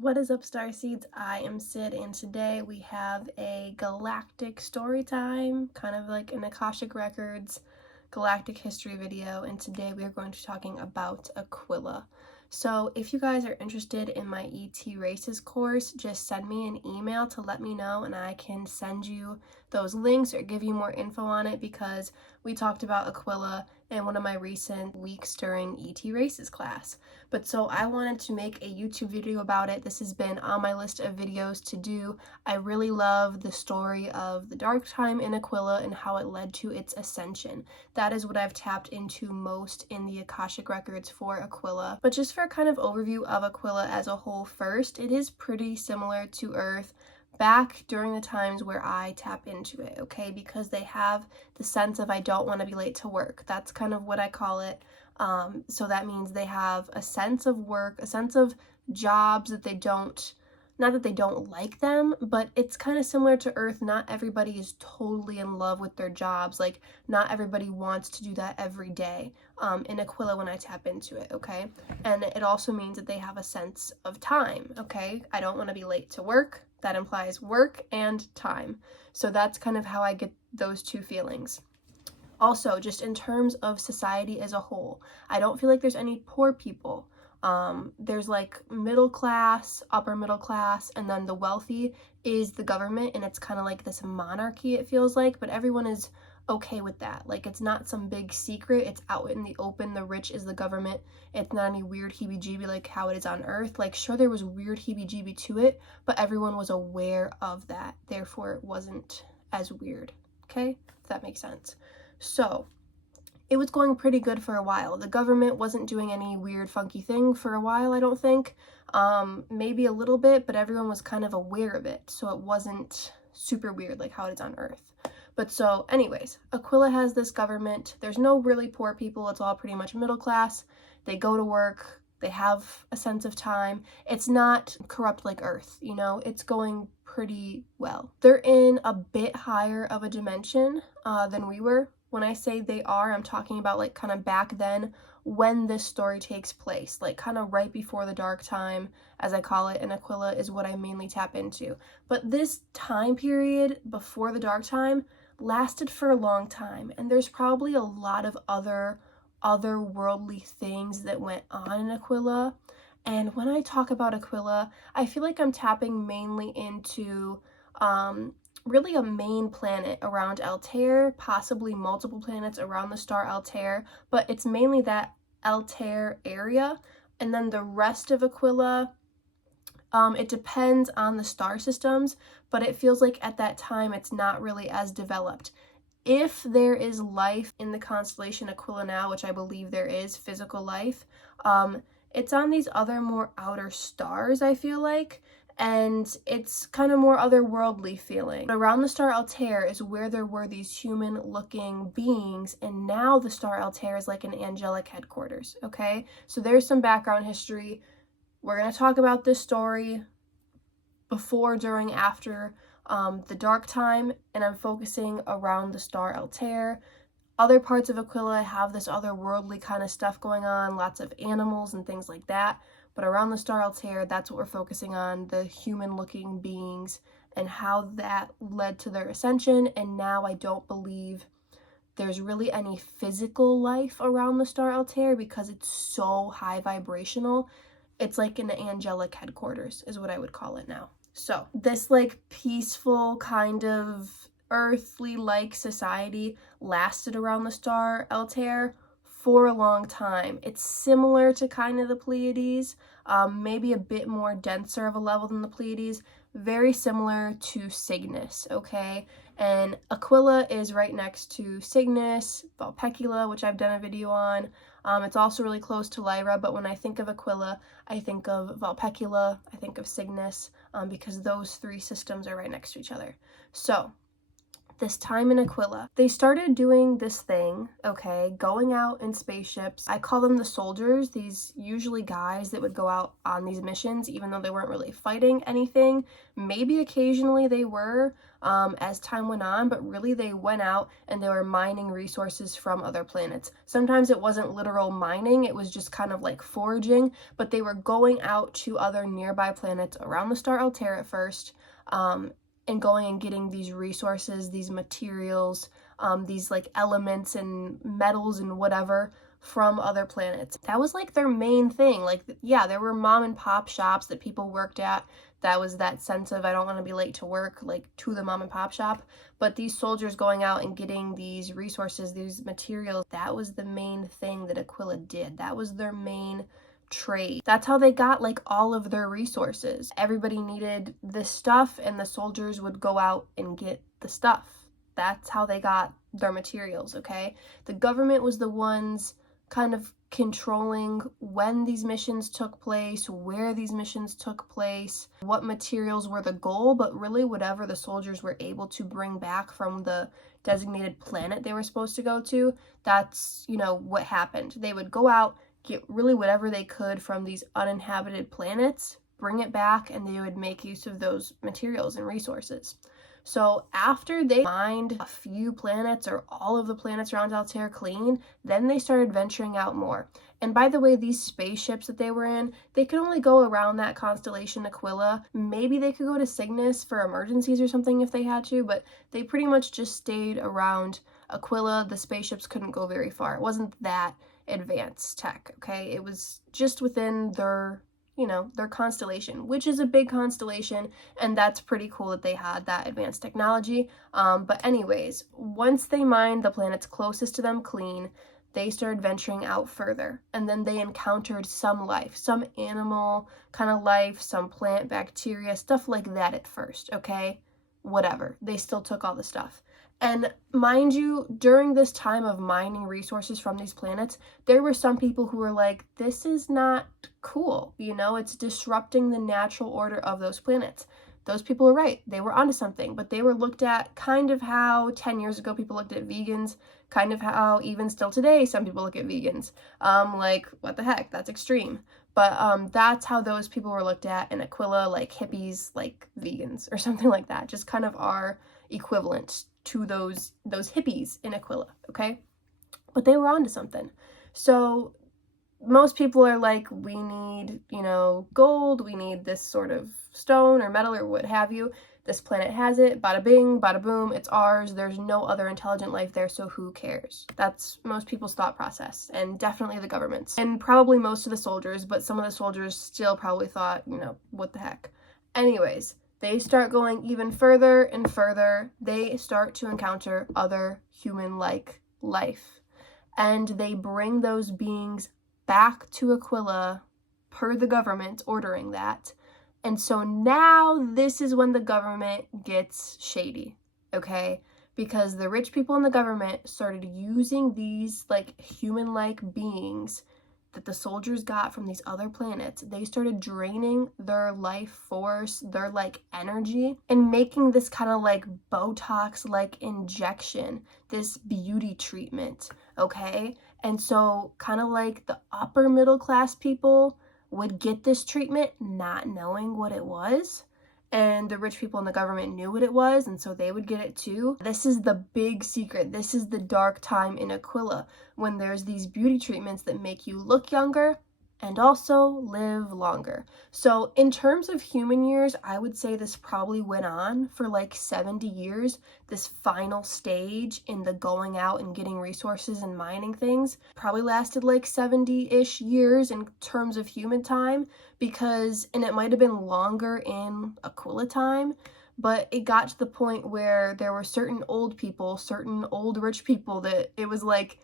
What is up, Starseeds? I am Sid, and today we have a galactic story time, kind of like an Akashic Records galactic history video, and today we are going to be talking about Aquila. So if you guys are interested in my ET races course, just send me an email to let me know and I can send you those links or give you more info on it, because we talked about Aquila in one of my recent weeks during ET races class. But so I wanted to make a YouTube video about it. This has been on my list of videos to do. I really love the story of the dark time in Aquila and how it led to its ascension. That is what I've tapped into most in the Akashic Records for Aquila. But just for a kind of overview of Aquila as a whole first, it is pretty similar to Earth back during the times where I tap into it, okay? Because they have the sense of I don't want to be late to work. That's kind of what I call it. So that means they have a sense of work, a sense of jobs that they don't, not that they don't like them, but it's kind of similar to Earth. Not everybody is totally in love with their jobs. Like, not everybody wants to do that every day. In Aquila, when I tap into it, okay? And it also means that they have a sense of time, okay? I don't want to be late to work. That implies work and time. So that's kind of how I get those two feelings. Also, just in terms of society as a whole, I don't feel like there's any poor people. There's like middle class, upper middle class, and then the wealthy is the government, and it's kind of like this monarchy, it feels like, but everyone is okay with that. Like, it's not some big secret, it's out in the open. The rich is the government. It's not any weird heebie-jeebie like how it is on Earth. Like, sure, there was weird heebie-jeebie to it, but everyone was aware of that, therefore it wasn't as weird, okay? If that makes sense. So it was going pretty good for a while. The government wasn't doing any weird funky thing for a while, I don't think. Maybe a little bit, but everyone was kind of aware of it, so it wasn't super weird like how it is on Earth. But so anyways, Aquila has this government. There's no really poor people. It's all pretty much middle class. They go to work. They have a sense of time. It's not corrupt like Earth, you know? It's going pretty well. They're in a bit higher of a dimension than we were. When I say they are, I'm talking about like kind of back then when this story takes place, like kind of right before the dark time, as I call it, and Aquila is what I mainly tap into. But this time period before the dark time lasted for a long time, and there's probably a lot of otherworldly things that went on in Aquila. And when I talk about Aquila, I feel like I'm tapping mainly into really a main planet around Altair, possibly multiple planets around the star Altair, but it's mainly that Altair area. And then the rest of Aquila, it depends on the star systems, but it feels like at that time it's not really as developed. If there is life in the constellation Aquila now, which I believe there is, physical life, it's on these other more outer stars, I feel like, and it's kind of more otherworldly feeling. But around the star Altair is where there were these human-looking beings, and now the star Altair is like an angelic headquarters, okay? So there's some background history. We're going to talk about this story before, during, after the dark time, and I'm focusing around the star Altair. Other parts of Aquila have this otherworldly kind of stuff going on, lots of animals and things like that. But around the star Altair, that's what we're focusing on, the human-looking beings and how that led to their ascension. And now I don't believe there's really any physical life around the star Altair because it's so high vibrational. It's like an angelic headquarters is what I would call it now. So this like peaceful kind of earthly-like society lasted around the star Altair for a long time. It's similar to kind of the Pleiades, maybe a bit more denser of a level than the Pleiades, very similar to Cygnus, okay? And Aquila is right next to Cygnus, Vulpecula, which I've done a video on. It's also really close to Lyra, but when I think of Aquila, I think of Vulpecula, I think of Cygnus, because those three systems are right next to each other. So this time in Aquila, they started doing this thing, okay, going out in spaceships. I call them the soldiers, these usually guys that would go out on these missions, even though they weren't really fighting anything. Maybe occasionally they were, as time went on, but really they went out and they were mining resources from other planets. Sometimes it wasn't literal mining, it was just kind of like foraging, but they were going out to other nearby planets around the star Altair at first, and going and getting these resources, these materials, these like elements and metals and whatever from other planets. That was like their main thing. Like, yeah, there were mom and pop shops that people worked at. That was that sense of, I don't want to be late to work, like to the mom and pop shop. But these soldiers going out and getting these resources, these materials, that was the main thing that Aquila did. That was their main trade. That's how they got like all of their resources. Everybody needed this stuff and the soldiers would go out and get the stuff. That's how they got their materials, okay? The government was the ones kind of controlling when these missions took place, where these missions took place, what materials were the goal, but really whatever the soldiers were able to bring back from the designated planet they were supposed to go to, that's, you know, what happened. They would go out, get really whatever they could from these uninhabited planets, bring it back, and they would make use of those materials and resources. So after they mined a few planets or all of the planets around Altair clean, then they started venturing out more. And by the way, these spaceships that they were in, they could only go around that constellation Aquila. Maybe they could go to Cygnus for emergencies or something if they had to, but they pretty much just stayed around Aquila. The spaceships couldn't go very far. It wasn't that advanced tech, okay? It was just within their, you know, their constellation, which is a big constellation, and that's pretty cool that they had that advanced technology. But anyways, once they mined the planets closest to them clean, they started venturing out further, and then they encountered some life, some animal kind of life, some plant, bacteria, stuff like that at first, okay? Whatever. They still took all the stuff. And mind you, during this time of mining resources from these planets, there were some people who were like, this is not cool, you know, it's disrupting the natural order of those planets. Those people were right, they were onto something, but they were looked at kind of how 10 years ago people looked at vegans, kind of how even still today some people look at vegans. Like, what the heck, that's extreme. But that's how those people were looked at in Aquila, like hippies, like vegans or something like that, just kind of our equivalent to those hippies in Aquila, okay? But they were onto something. So most people are like, we need, you know, gold, we need this sort of stone or metal or what have you. This planet has it, bada bing, bada boom, it's ours. There's no other intelligent life there, so who cares? That's most people's thought process, and definitely the government's. And probably most of the soldiers, but some of the soldiers still probably thought, you know, what the heck. Anyways, they start going even further and further. They start to encounter other human-like life. And they bring those beings back to Aquila per the government ordering that. And so now this is when the government gets shady, okay? Because the rich people in the government started using these like human-like beings that the soldiers got from these other planets. They started draining their life force, their like energy, and making this kind of like Botox like injection, this beauty treatment, okay? And so kind of like the upper middle class people would get this treatment not knowing what it was, and the rich people in the government knew what it was, and so they would get it too. This is the big secret. This is the dark time in Aquila, when there's these beauty treatments that make you look younger and also live longer. So in terms of human years, I would say this probably went on for like 70 years. This final stage in the going out and getting resources and mining things probably lasted like 70-ish years in terms of human time, because, and it might have been longer in Aquila time, but it got to the point where there were certain old people, certain old rich people that it was like,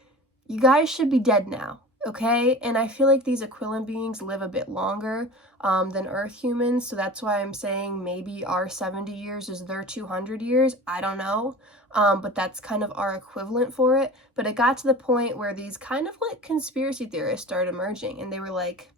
you guys should be dead now. Okay, and I feel like these Aquilan beings live a bit longer than Earth humans, so that's why I'm saying maybe our 70 years is their 200 years. I don't know, but that's kind of our equivalent for it. But it got to the point where these kind of like conspiracy theorists started emerging, and they were like,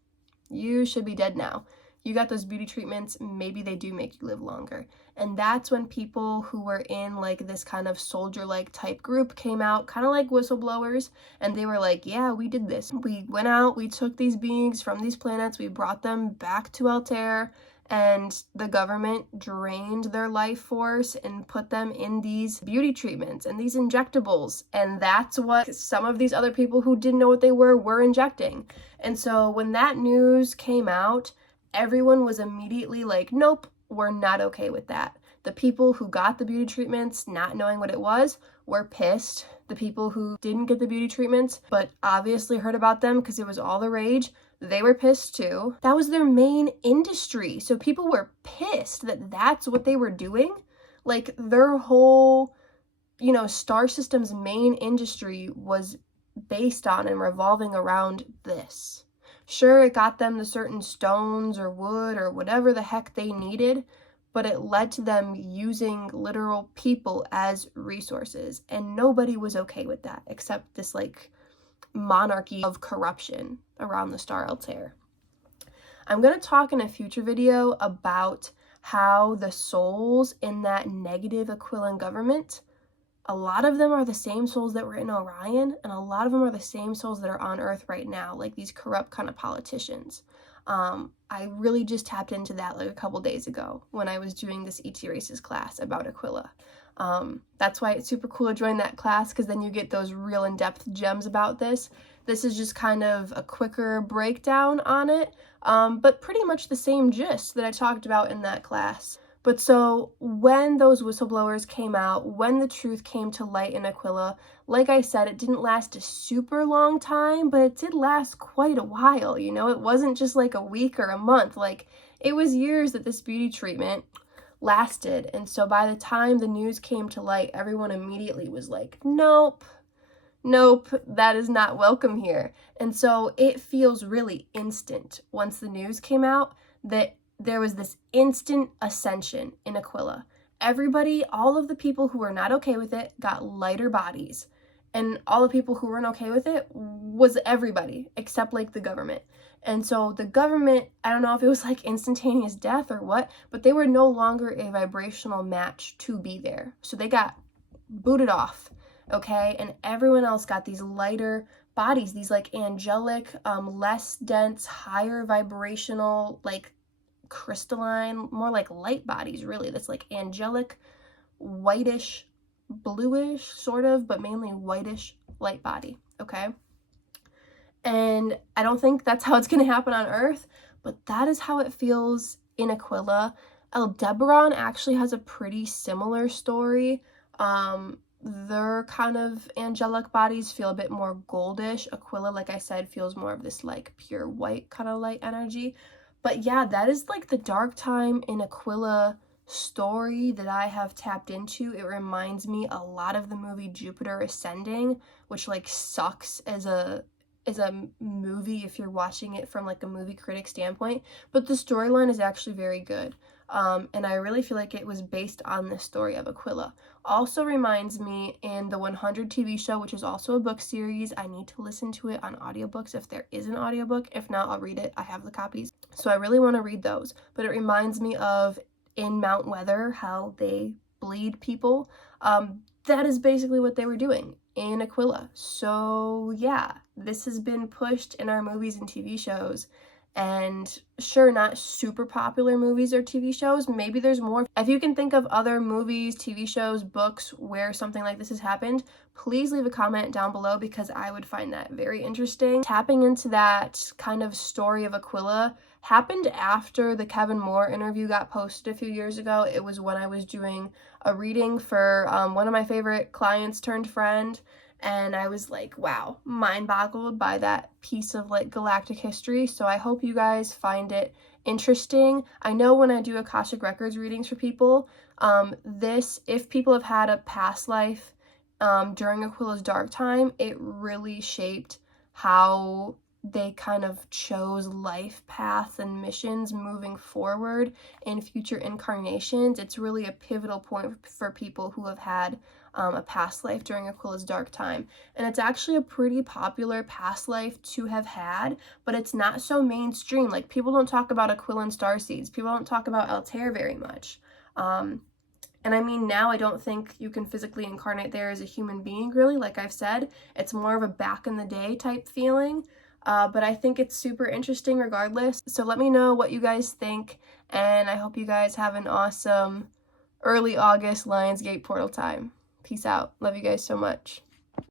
you should be dead now. you got those beauty treatments, maybe they do make you live longer. And that's when people who were in like this kind of soldier-like type group came out, kind of like whistleblowers, and they were like, yeah, we did this. We went out, we took these beings from these planets, we brought them back to Altair, and the government drained their life force and put them in these beauty treatments and these injectables. And that's what some of these other people who didn't know what they were injecting. And so when that news came out, everyone was immediately like, nope, we're not okay with that. The people who got the beauty treatments, not knowing what it was, were pissed. The people who didn't get the beauty treatments, but obviously heard about them because it was all the rage, they were pissed too. That was their main industry. So people were pissed that that's what they were doing. Like their whole, star system's main industry was based on and revolving around this. Sure, it got them the certain stones or wood or whatever the heck they needed, but it led to them using literal people as resources. And nobody was okay with that except this like monarchy of corruption around the star Altair. I'm going to talk in a future video about how the souls in that negative Aquilan government, a lot of them are the same souls that were in Orion, and a lot of them are the same souls that are on Earth right now, like these corrupt kind of politicians. I really just tapped into that like a couple days ago when I was doing this ET Races class about Aquila. That's why it's super cool to join that class, because then you get those real in-depth gems about this. This is just kind of a quicker breakdown on it, but pretty much the same gist that I talked about in that class. But so when those whistleblowers came out, when the truth came to light in Aquila, like I said, it didn't last a super long time, but it did last quite a while, It wasn't just like a week or a month. Like, it was years that this beauty treatment lasted. And so by the time the news came to light, everyone immediately was like, nope, that is not welcome here. And so it feels really instant once the news came out that there was this instant ascension in Aquila. Everybody, all of the people who were not okay with it got lighter bodies. And all the people who weren't okay with it was everybody except like the government. And so the government, I don't know if it was like instantaneous death or what, but they were no longer a vibrational match to be there. So they got booted off, okay? And everyone else got these lighter bodies, these like angelic, less dense, higher vibrational, like crystalline, more like light bodies, really. That's like angelic, whitish, bluish, sort of, but mainly whitish light body, okay? And I don't think that's how it's going to happen on Earth, but that is how it feels in Aquila. Aldebaran actually has a pretty similar story. Their kind of angelic bodies feel a bit more goldish. Aquila, like I said, feels more of this like pure white kind of light energy. But yeah, that is like the dark time in Aquila story that I have tapped into. It reminds me a lot of the movie Jupiter Ascending, which like sucks as a movie if you're watching it from like a movie critic standpoint, but the storyline is actually very good. And I really feel like it was based on the story of Aquila. Also reminds me in the 100 TV show, which is also a book series. I need to listen to it on audiobooks if there is an audiobook. If not, I'll read it. I have the copies. So I really want to read those. But it reminds me of in Mount Weather, how they bleed people. That is basically what they were doing in Aquila. So yeah, this has been pushed in our movies and TV shows. And sure, not super popular movies or TV shows. Maybe there's more. If you can think of other movies, TV shows, books where something like this has happened, please leave a comment down below, because I would find that very interesting. Tapping into that kind of story of Aquila happened after the Kevin Moore interview got posted a few years ago. It was when I was doing a reading for one of my favorite clients turned friend. And I was like, wow, mind boggled by that piece of like galactic history. So I hope you guys find it interesting. I know when I do Akashic Records readings for people, if people have had a past life during Aquila's dark time, it really shaped how they kind of chose life paths and missions moving forward in future incarnations. It's really a pivotal point for people who have had a past life during Aquila's dark time. And it's actually a pretty popular past life to have had, but it's not so mainstream. Like, people don't talk about Aquilan starseeds. People don't talk about Altair very much. And I mean, now I don't think you can physically incarnate there as a human being, really. Like I've said, it's more of a back in the day type feeling. But I think it's super interesting regardless. So let me know what you guys think, and I hope you guys have an awesome early August Lionsgate portal time. Peace out. Love you guys so much.